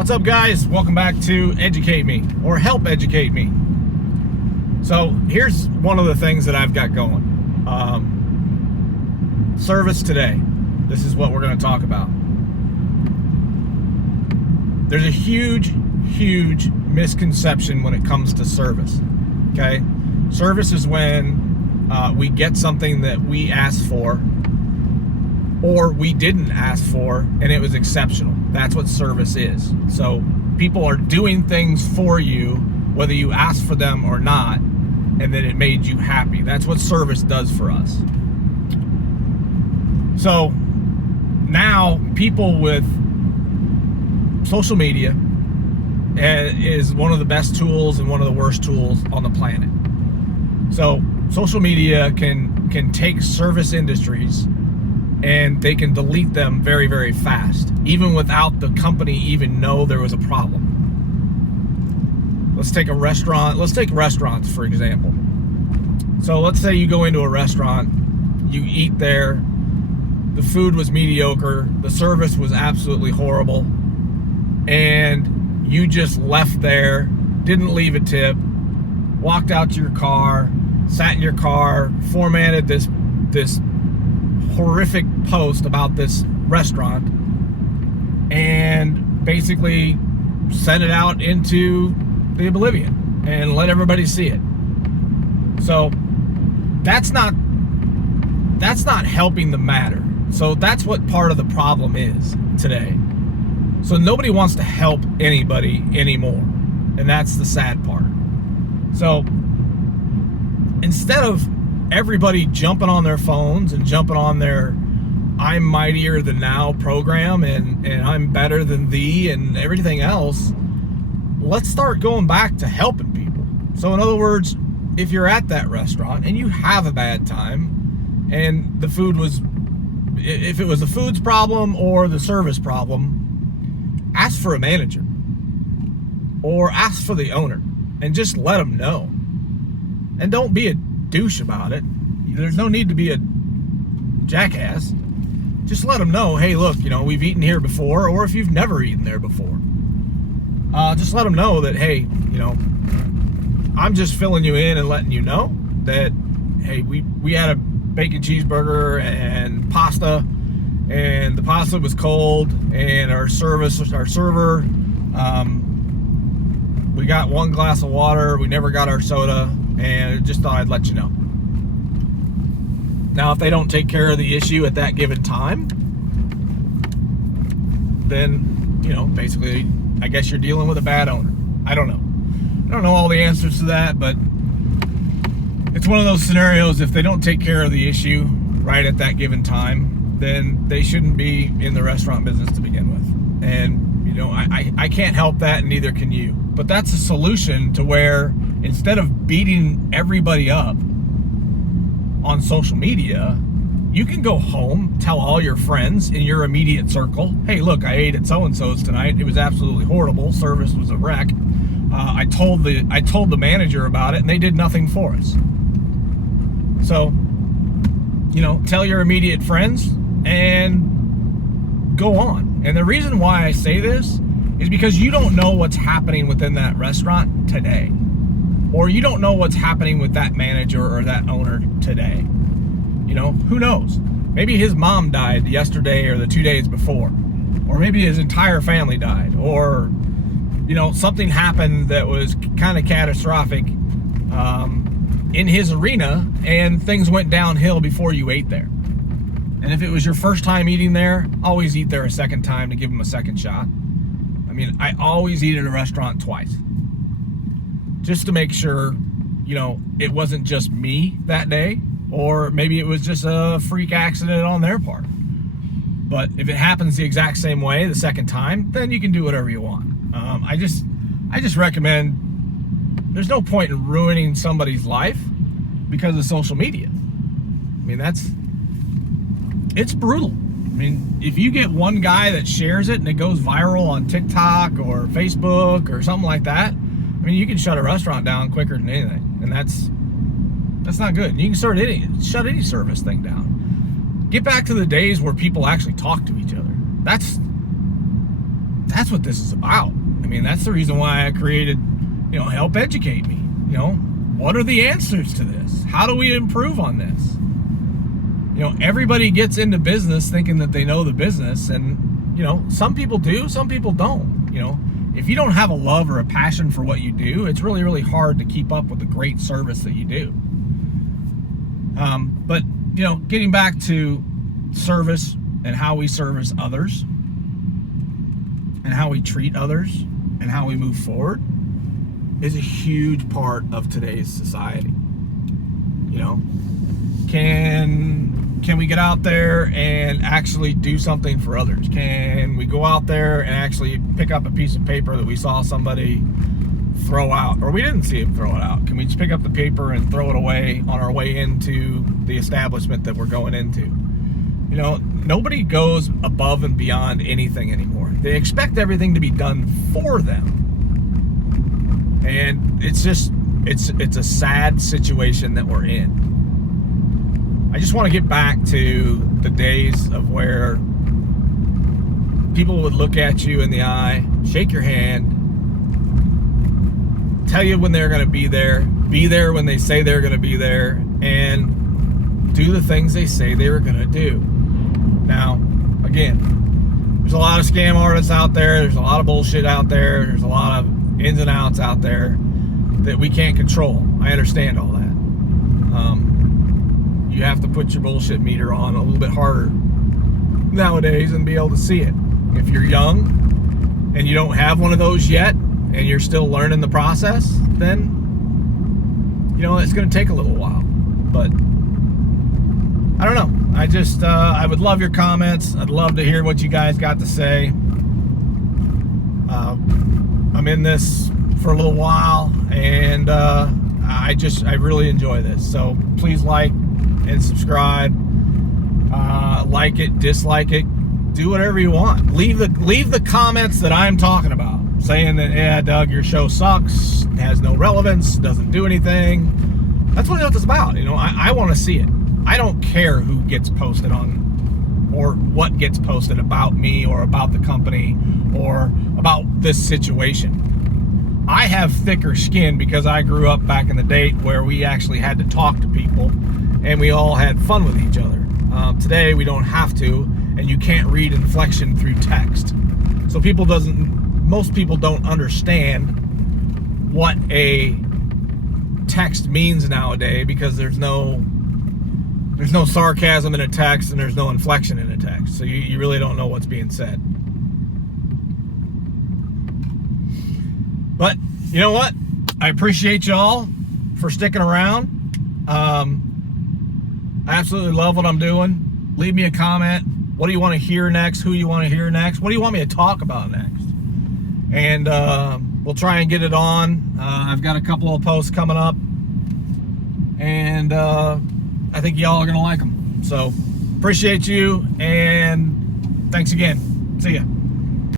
What's up, guys? Welcome back to Educate Me, or Help Educate Me. So here's one of the things that I've got going. Service today. This is what we're going to talk about. There's a huge misconception when it comes to service. Okay? Service is when we get something that we asked for or we didn't ask for and it was exceptional. That's what service is. So people are doing things for you whether you asked for them or not, and then it made you happy. That's what service does for us. So now people with social media is one of the best tools and one of the worst tools on the planet. So social media can take service industries and they can delete them very, very fast, even without the company even know there was a problem. Let's take a restaurant. Let's take restaurants, for example. So let's say you go into a restaurant, you eat there, the food was mediocre, the service was absolutely horrible, and you just left there, didn't leave a tip, walked out to your car, sat in your car, formatted this horrific post about this restaurant, and basically sent it out into the oblivion and let everybody see it. So that's not helping the matter. So that's what part of the problem is today. So nobody wants to help anybody anymore, and that's the sad part. So instead of everybody jumping on their phones and jumping on their I'm mightier than thou program and I'm better than thee and everything else, let's start going back to helping people. So in other words, if you're at that restaurant and you have a bad time and the food was, if it was the food's problem or the service problem, ask for a manager or ask for the owner and just let them know. And don't be a douche about it. There's no need to be a jackass. Just let them know, hey, look, we've eaten here before, or if you've never eaten there before, just let them know that, hey, I'm just filling you in and letting you know that, hey, we had a bacon cheeseburger and pasta, and the pasta was cold, and our server, we got one glass of water, we never got our soda, and just thought I'd let you know. Now, if they don't take care of the issue at that given time, then, basically, I guess you're dealing with a bad owner. I don't know. I don't know all the answers to that, but it's one of those scenarios. If they don't take care of the issue right at that given time, then they shouldn't be in the restaurant business to begin with. And, I can't help that, and neither can you. But that's a solution to where instead of beating everybody up on social media, you can go home, tell all your friends in your immediate circle, hey, look, I ate at so-and-so's tonight. It was absolutely horrible. Service was a wreck. I told the manager about it, and they did nothing for us. So, tell your immediate friends and go on. And the reason why I say this is because you don't know what's happening within that restaurant today. Or you don't know what's happening with that manager or that owner today. Who knows? Maybe his mom died yesterday or the 2 days before. Or maybe his entire family died. Or, something happened that was kind of catastrophic in his arena, and things went downhill before you ate there. And if it was your first time eating there, always eat there a second time to give them a second shot. I mean, I always eat at a restaurant twice, just to make sure, it wasn't just me that day, or maybe it was just a freak accident on their part. But if it happens the exact same way the second time, then you can do whatever you want. I just recommend, there's no point in ruining somebody's life because of social media. I mean, it's brutal. I mean, if you get one guy that shares it and it goes viral on TikTok or Facebook or something like that, I mean, you can shut a restaurant down quicker than anything, and that's not good. You can shut any service thing down. Get back to the days where people actually talk to each other. That's That's what this is about. I mean, that's the reason why I created, Help Educate Me. What are the answers to this? How do we improve on this? Everybody gets into business thinking that they know the business, and, some people do, some people don't. If you don't have a love or a passion for what you do, it's really, really hard to keep up with the great service that you do. But, getting back to service and how we service others and how we treat others and how we move forward is a huge part of today's society. Can we get out there and actually do something for others? Can we go out there and actually pick up a piece of paper that we saw somebody throw out, or we didn't see him throw it out? Can we just pick up the paper and throw it away on our way into the establishment that we're going into? Nobody goes above and beyond anything anymore. They expect everything to be done for them. And it's a sad situation that we're in. I just want to get back to the days of where people would look at you in the eye, shake your hand, tell you when they're going to be there when they say they're going to be there, and do the things they say they were going to do. Now, again, there's a lot of scam artists out there. There's a lot of bullshit out there. There's a lot of ins and outs out there that we can't control. I understand all that. You have to put your bullshit meter on a little bit harder nowadays and be able to see it. If you're young and you don't have one of those yet and you're still learning the process, then it's going to take a little while. But I don't know. I would love your comments. I'd love to hear what you guys got to say. I'm in this for a little while, and I really enjoy this. So please like and subscribe. Like it, dislike it, do whatever you want. Leave the comments that I'm talking about, saying that, yeah, Doug, your show sucks, has no relevance, doesn't do anything. That's what it's about. I want to see it. I don't care who gets posted on, or what gets posted about me or about the company or about this situation. I have thicker skin because I grew up back in the day where we actually had to talk to people and we all had fun with each other. Today we don't have to, and you can't read inflection through text. So most people don't understand what a text means nowadays, because there's no sarcasm in a text and there's no inflection in a text. So you really don't know what's being said. But you know what? I appreciate y'all for sticking around. I absolutely love what I'm doing. Leave me a comment. What do you want to hear next? Who you want to hear next? What do you want me to talk about next? And we'll try and get it on. I've got a couple of posts coming up, and I think y'all are going to like them. So appreciate you, and thanks again. See ya.